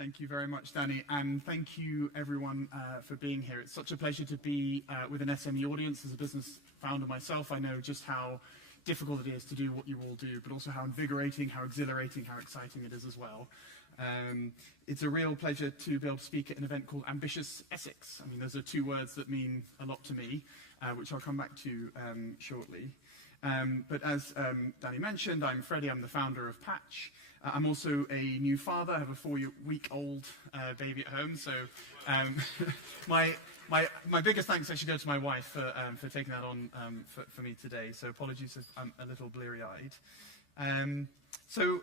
Thank you very much, Danny, and thank you everyone for being here. It's such a pleasure to be with an SME audience. As a business founder myself, I know just how difficult it is to do what you all do, but also how invigorating, how exhilarating, how exciting it is as well. It's a real pleasure to be able to speak at an event called Ambitious Essex. I mean, those are two words that mean a lot to me, which I'll come back to shortly. But as Danny mentioned, I'm Freddie, I'm the founder of Patch. I'm also a new father. I have a 4-week-old baby at home, so my biggest thanks actually go to my wife for taking that on for me today. So apologies if I'm a little bleary-eyed. So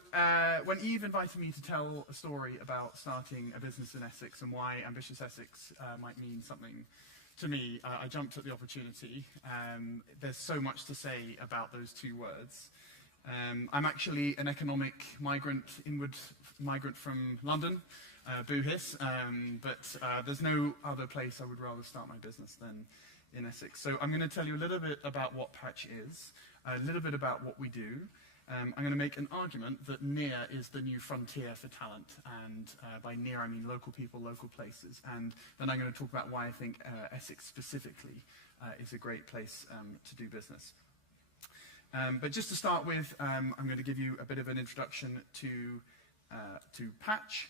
when Eve invited me to tell a story about starting a business in Essex and why Ambitious Essex might mean something to me, I jumped at the opportunity. There's so much to say about those two words. I'm actually an economic migrant, inward migrant from London, boo hiss, but there's no other place I would rather start my business than in Essex. So I'm going to tell you a little bit about what Patch is, a little bit about what we do. I'm going to make an argument that near is the new frontier for talent, and by near I mean local people, local places, and then I'm going to talk about why I think Essex specifically is a great place to do business. But just to start with, I'm going to give you a bit of an introduction to Patch,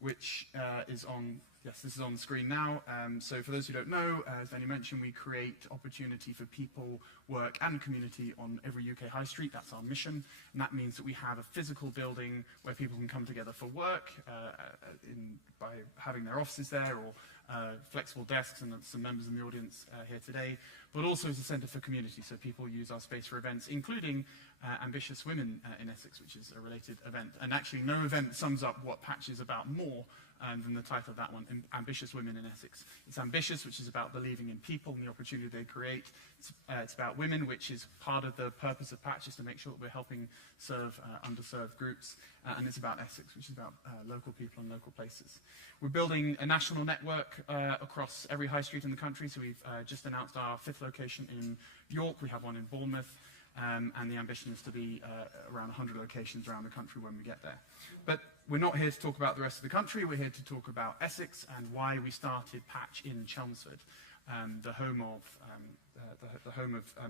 which is on, yes, this is on the screen now. So for those who don't know, as Danny mentioned, we create opportunity for people, work and community on every UK high street. That's our mission, and that means that we have a physical building where people can come together for work by having their offices there, or flexible desks, and some members in the audience here today, but also as a centre for community, so people use our space for events, including Ambitious Women in Essex, which is a related event. And actually no event sums up what Patch is about more than the title of that one, Ambitious Women in Essex. It's ambitious, which is about believing in people and the opportunity they create. It's about women, which is part of the purpose of Patch, is to make sure that we're helping serve underserved groups. And it's about Essex, which is about local people and local places. We're building a national network across every high street in the country. So we've just announced our 5th location in York. We have one in Bournemouth. And the ambition is to be around 100 locations around the country when we get there. But we're not here to talk about the rest of the country. We're here to talk about Essex and why we started Patch in Chelmsford, the home of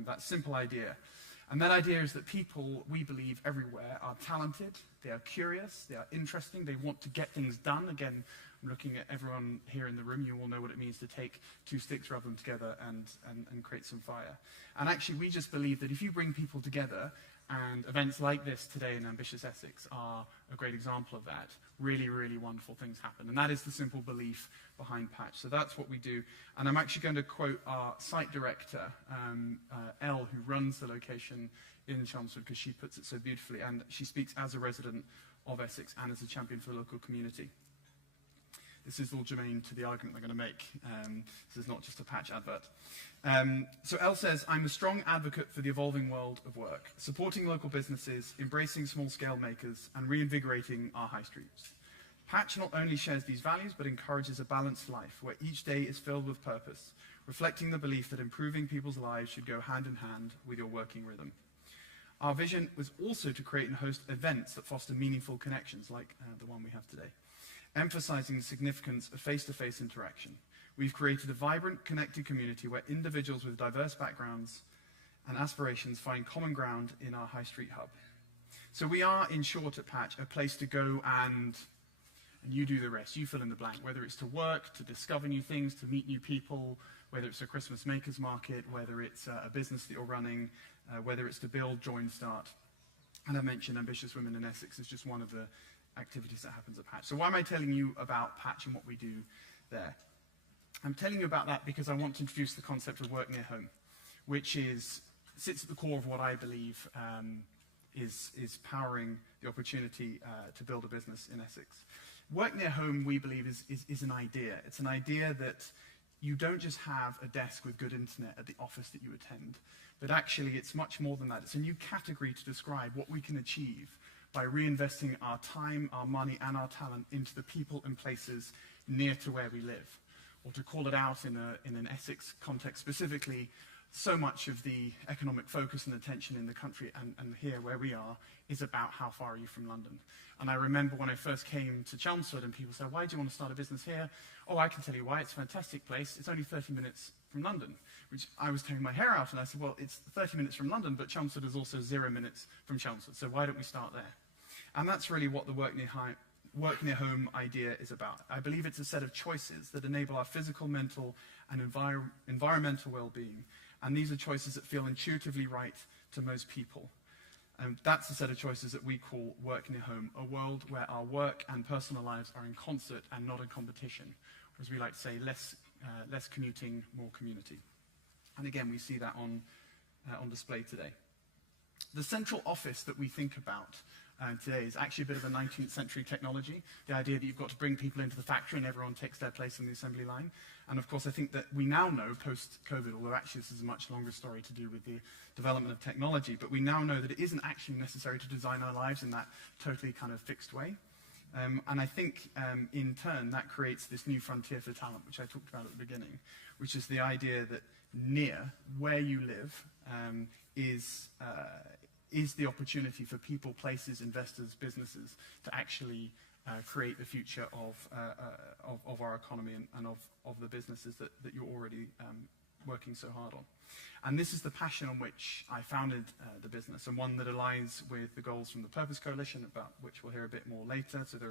that simple idea. And that idea is that people, we believe, everywhere are talented, they are curious, they are interesting, they want to get things done. Again, I'm looking at everyone here in the room. You all know what it means to take 2 sticks, rub them together, and create some fire. And actually, we just believe that if you bring people together, and events like this today in Ambitious Essex are a great example of that, really, really wonderful things happen. And that is the simple belief behind Patch. So that's what we do. And I'm actually going to quote our site director, Elle, who runs the location in Chelmsford, because she puts it so beautifully. And she speaks as a resident of Essex and as a champion for the local community. This is all germane to the argument I'm going to make. This is not just a Patch advert. So Elle says, I'm a strong advocate for the evolving world of work, supporting local businesses, embracing small-scale makers, and reinvigorating our high streets. Patch not only shares these values, but encourages a balanced life, where each day is filled with purpose, reflecting the belief that improving people's lives should go hand in hand with your working rhythm. Our vision was also to create and host events that foster meaningful connections, like the one we have today, emphasizing the significance of face-to-face interaction. We've created a vibrant, connected community where individuals with diverse backgrounds and aspirations find common ground in our high street hub. So we are, in short, at Patch, a place to go and you do the rest. You fill in the blank, whether it's to work, to discover new things, to meet new people, whether it's a Christmas makers market, whether it's a business that you're running, whether it's to build, join, start. And I mentioned Ambitious Women in Essex is just one of the activities that happens at Patch. So why am I telling you about Patch and what we do there? I'm telling you about that because I want to introduce the concept of work near home, which sits at the core of what I believe is powering the opportunity to build a business in Essex. Work near home, we believe, is an idea. It's an idea that you don't just have a desk with good internet at the office that you attend, but actually it's much more than that. It's a new category to describe what we can achieve by reinvesting our time, our money, and our talent into the people and places near to where we live. Or to call it out in an Essex context specifically, so much of the economic focus and attention in the country and here where we are is about how far are you from London. And I remember when I first came to Chelmsford and people said, why do you want to start a business here? Oh, I can tell you why. It's a fantastic place. It's only 30 minutes from London, which I was tearing my hair out. And I said, well, it's 30 minutes from London, but Chelmsford is also 0 minutes from Chelmsford. So why don't we start there? And that's really what the work near home idea is about. I believe it's a set of choices that enable our physical, mental, and environmental well-being. And these are choices that feel intuitively right to most people. And that's the set of choices that we call work near home, a world where our work and personal lives are in concert and not in competition. Or as we like to say, less commuting, more community. And again, we see that on display today. The central office that we think about today is actually a bit of a 19th century technology, the idea that you've got to bring people into the factory and everyone takes their place on the assembly line. And of course, I think that we now know, post-COVID, although actually this is a much longer story to do with the development of technology, but we now know that it isn't actually necessary to design our lives in that totally kind of fixed way. And I think, in turn, that creates this new frontier for talent, which I talked about at the beginning, which is the idea that near where you live is the opportunity for people, places, investors, businesses to actually create the future of our economy and of the businesses that you're already working so hard on. And this is the passion on which I founded the business, and one that aligns with the goals from the Purpose Coalition, about which we'll hear a bit more later. So there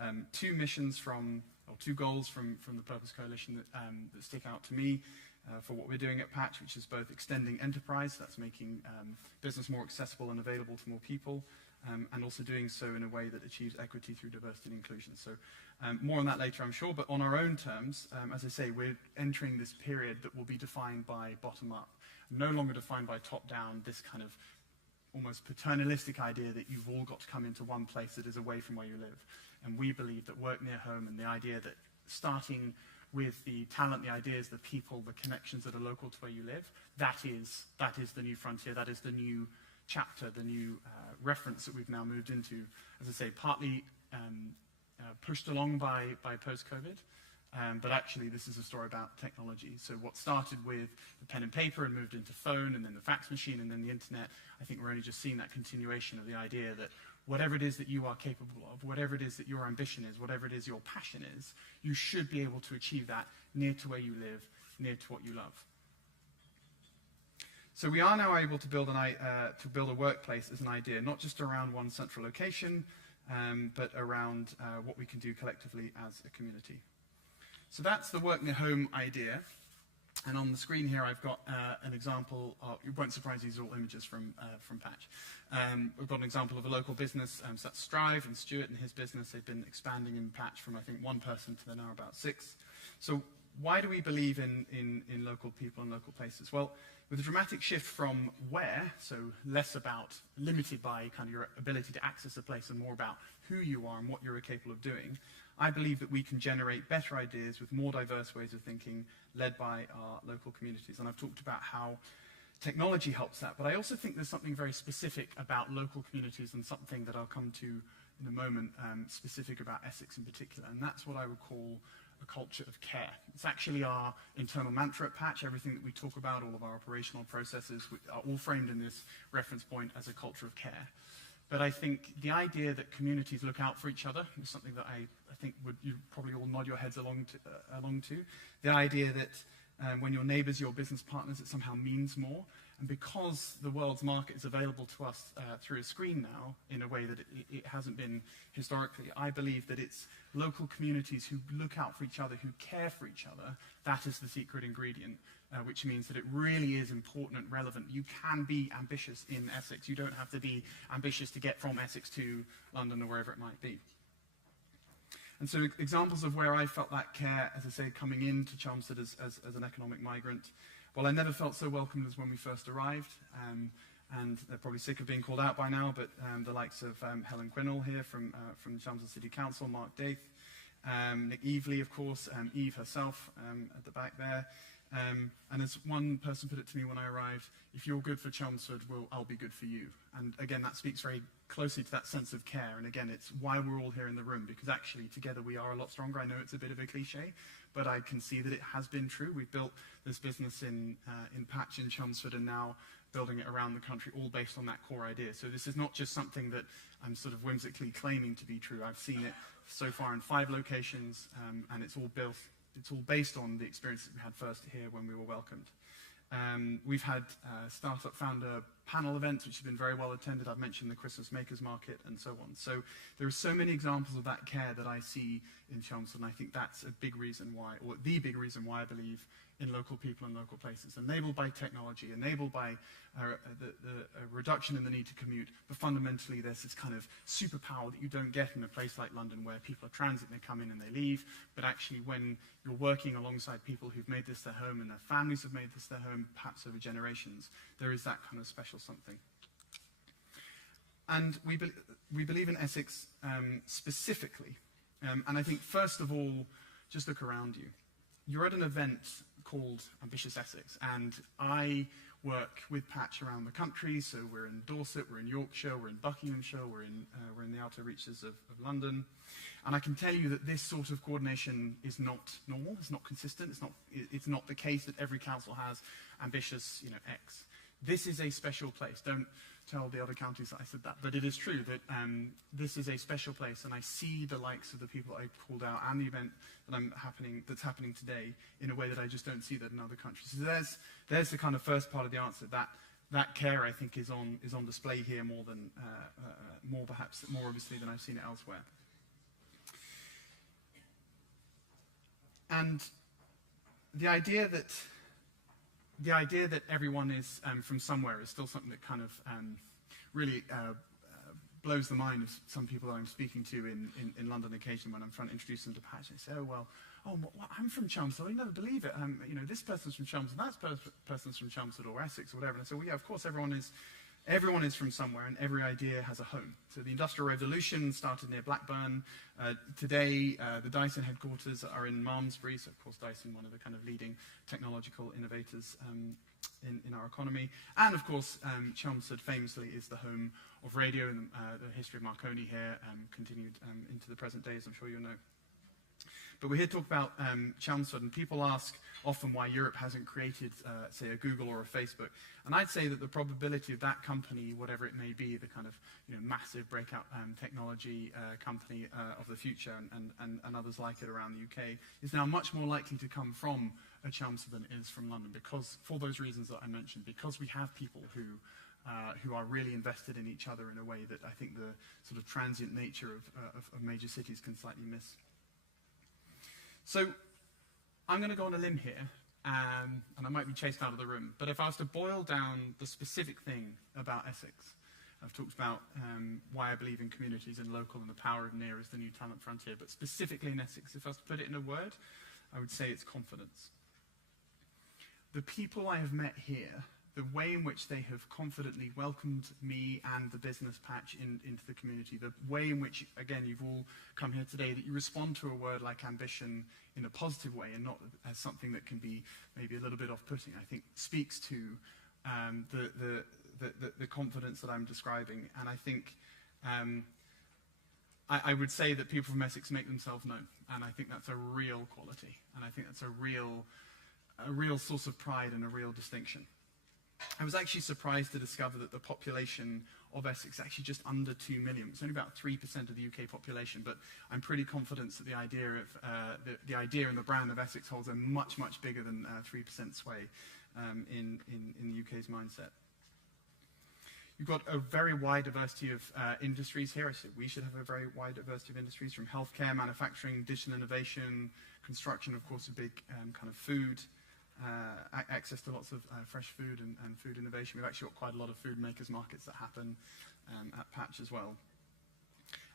are two goals from the Purpose Coalition that stick out to me for what we're doing at Patch, which is both extending enterprise, that's making business more accessible and available to more people, and also doing so in a way that achieves equity through diversity and inclusion. So more on that later, I'm sure, but on our own terms, as I say, we're entering this period that will be defined by bottom-up, no longer defined by top-down, this kind of almost paternalistic idea that you've all got to come into one place that is away from where you live. And we believe that work near home and the idea that starting with the talent, the ideas, the people, the connections that are local to where you live, that is the new frontier, that is the new chapter, the new reference that we've now moved into, as I say, partly pushed along by post-COVID, but actually this is a story about technology. So what started with the pen and paper and moved into phone and then the fax machine and then the internet, I think we're only just seeing that continuation of the idea that whatever it is that you are capable of, whatever it is that your ambition is, whatever it is your passion is, you should be able to achieve that near to where you live, near to what you love. So we are now able to build a workplace as an idea, not just around one central location, but around what we can do collectively as a community. So that's the work near home idea. And on the screen here, I've got an example of, it won't surprise you, these are all images from Patch. We've got an example of a local business, so that's Strive and Stuart and his business. They've been expanding in Patch from, I think, 1 person to they're now about 6. So why do we believe in local people and local places? Well, with a dramatic shift from where, so less about limited by kind of your ability to access a place and more about who you are and what you're capable of doing, I believe that we can generate better ideas with more diverse ways of thinking led by our local communities. And I've talked about how technology helps that, but I also think there's something very specific about local communities and something that I'll come to in a moment, specific about Essex in particular, and that's what I would call a culture of care. It's actually our internal mantra at Patch. Everything that we talk about, all of our operational processes, are all framed in this reference point as a culture of care. But I think the idea that communities look out for each other is something that I think you probably all nod your heads along to. The idea that when your neighbours, your business partners, it somehow means more. And because the world's market is available to us through a screen now, in a way that it hasn't been historically, I believe that it's local communities who look out for each other, who care for each other, that is the secret ingredient, which means that it really is important and relevant. You can be ambitious in Essex. You don't have to be ambitious to get from Essex to London or wherever it might be. And so examples of where I felt that care, as I say, coming into Chelmsford as an economic migrant. Well, I never felt so welcomed as when we first arrived, and they're probably sick of being called out by now, but the likes of Helen Quinnell here from Chelmsford City Council, Mark Daith, Nick Evely, of course, Eve herself at the back there, And as one person put it to me when I arrived, if you're good for Chelmsford, I'll be good for you. And again, that speaks very closely to that sense of care. And again, it's why we're all here in the room, because actually together we are a lot stronger. I know it's a bit of a cliche, but I can see that it has been true. We've built this business in Patch in Chelmsford and now building it around the country, all based on that core idea. So this is not just something that I'm sort of whimsically claiming to be true. I've seen it so far in 5 locations, and it's all based on the experiences we had first here when we were welcomed. We've had startup founder panel events, which have been very well attended. I've mentioned the Christmas Makers Market and so on. So there are so many examples of that care that I see in Chelmsford, and I think that's a big reason why, or the big reason why I believe in local people and local places, enabled by technology, enabled by the reduction in the need to commute, but fundamentally there's this kind of superpower that you don't get in a place like London where people are transit, they come in and they leave, but actually when you're working alongside people who've made this their home and their families have made this their home, perhaps over generations, there is that kind of special something. And we believe in Essex specifically, and I think first of all, just look around you. You're at an event called Ambitious Essex, and I work with Patch around the country, so we're in Dorset, we're in Yorkshire, we're in Buckinghamshire, we're in the outer reaches of London, and I can tell you that this sort of coordination is not normal, it's not consistent, it's not the case that every council has ambitious, X. This is a special place. Don't tell the other counties that I said that, but it is true that this is a special place, and I see the likes of the people I called out and the event that's happening today in a way that I just don't see that in other countries. So there's the kind of first part of the answer. That care, I think, is on display here more obviously than I've seen it elsewhere. And the idea that everyone is from somewhere is still something that kind of really blows the mind of some people that I'm speaking to in London occasionally when I'm trying to introduce them to Patch. They say, I'm from Chelmsford. You never believe it. This person's from Chelmsford, that person's from Chelmsford or Essex or whatever. And I say, well, yeah, of course, everyone is from somewhere, and every idea has a home. So the Industrial Revolution started near Blackburn. Today, the Dyson headquarters are in Malmesbury. So, of course, Dyson, one of the kind of leading technological innovators in our economy. And, of course, Chelmsford famously is the home of radio, and the history of Marconi here continued into the present days, I'm sure you know. But we're here to talk about Chelmsford, and people ask often why Europe hasn't created, say, a Google or a Facebook. And I'd say that the probability of that company, whatever it may be, the kind of massive breakout technology company of the future and others like it around the UK, is now much more likely to come from a Chelmsford than it is from London, because for those reasons that I mentioned, because we have people who are really invested in each other in a way that I think the sort of transient nature of major cities can slightly miss. So I'm going to go on a limb here, and I might be chased out of the room, but if I was to boil down the specific thing about Essex, I've talked about why I believe in communities and local and the power of near as the new talent frontier, but specifically in Essex, if I was to put it in a word, I would say it's confidence. The people I have met here, the way in which they have confidently welcomed me and the business Patch into the community, the way in which, again, you've all come here today, that you respond to a word like ambition in a positive way and not as something that can be maybe a little bit off-putting, I think speaks to the confidence that I'm describing. And I think I would say that people from Essex make themselves known, and I think that's a real quality, and I think that's a real source of pride and a real distinction. I was actually surprised to discover that the population of Essex is actually just under 2 million. It's only about 3% of the UK population, but I'm pretty confident that the idea and the brand of Essex holds a much, much bigger than 3% sway in the UK's mindset. You've got a very wide diversity of industries here. I said we should have a very wide diversity of industries, from healthcare, manufacturing, digital innovation, construction, of course, a big kind of food. Access to lots of fresh food and food innovation. We've actually got quite a lot of food makers markets that happen at Patch as well.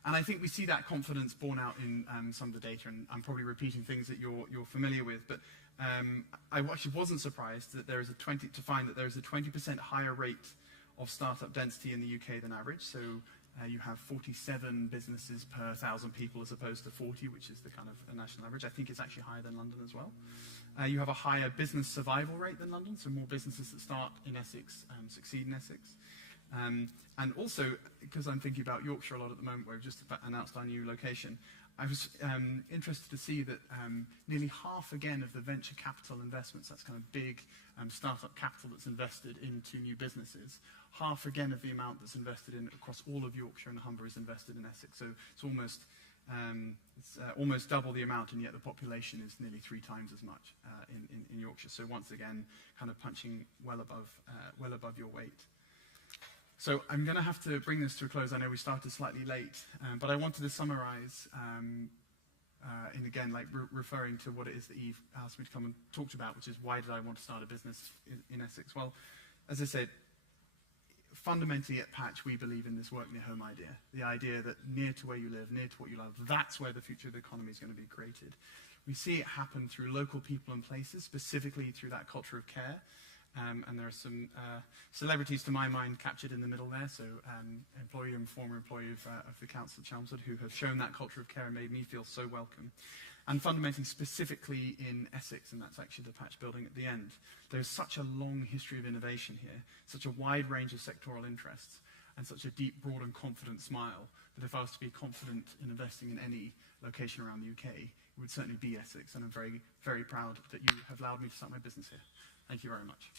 And I think we see that confidence borne out in some of the data, and I'm probably repeating things that you're familiar with, but I actually wasn't surprised that to find that there is a 20% higher rate of startup density in the UK than average. So You have 47 businesses per 1,000 people as opposed to 40, which is the kind of a national average. I think it's actually higher than London as well. You have a higher business survival rate than London, so more businesses that start in Essex succeed in Essex. And also, because I'm thinking about Yorkshire a lot at the moment, where we've just announced our new location, I was interested to see that nearly half again of the venture capital investments, that's kind of big startup capital that's invested into new businesses, half again of the amount that's invested in across all of Yorkshire and Humber is invested in Essex. So it's almost double the amount, and yet the population is nearly 3 times as much in Yorkshire. So once again, kind of punching well above your weight. So I'm going to have to bring this to a close. I know we started slightly late, but I wanted to summarize, and again, like referring to what it is that Eve asked me to come and talk about, which is why did I want to start a business in Essex? Well, as I said, fundamentally at Patch, we believe in this work near home idea. The idea that near to where you live, near to what you love, that's where the future of the economy is going to be created. We see it happen through local people and places, specifically through that culture of care. And there are some celebrities, to my mind, captured in the middle there. So employee and former employee of the Council of Chelmsford, who have shown that culture of care and made me feel so welcome. And fundamentally, specifically in Essex, and that's actually the Patch building at the end, there's such a long history of innovation here, such a wide range of sectoral interests, and such a deep, broad and confident smile, that if I was to be confident in investing in any location around the UK, it would certainly be Essex. And I'm very, very proud that you have allowed me to start my business here. Thank you very much.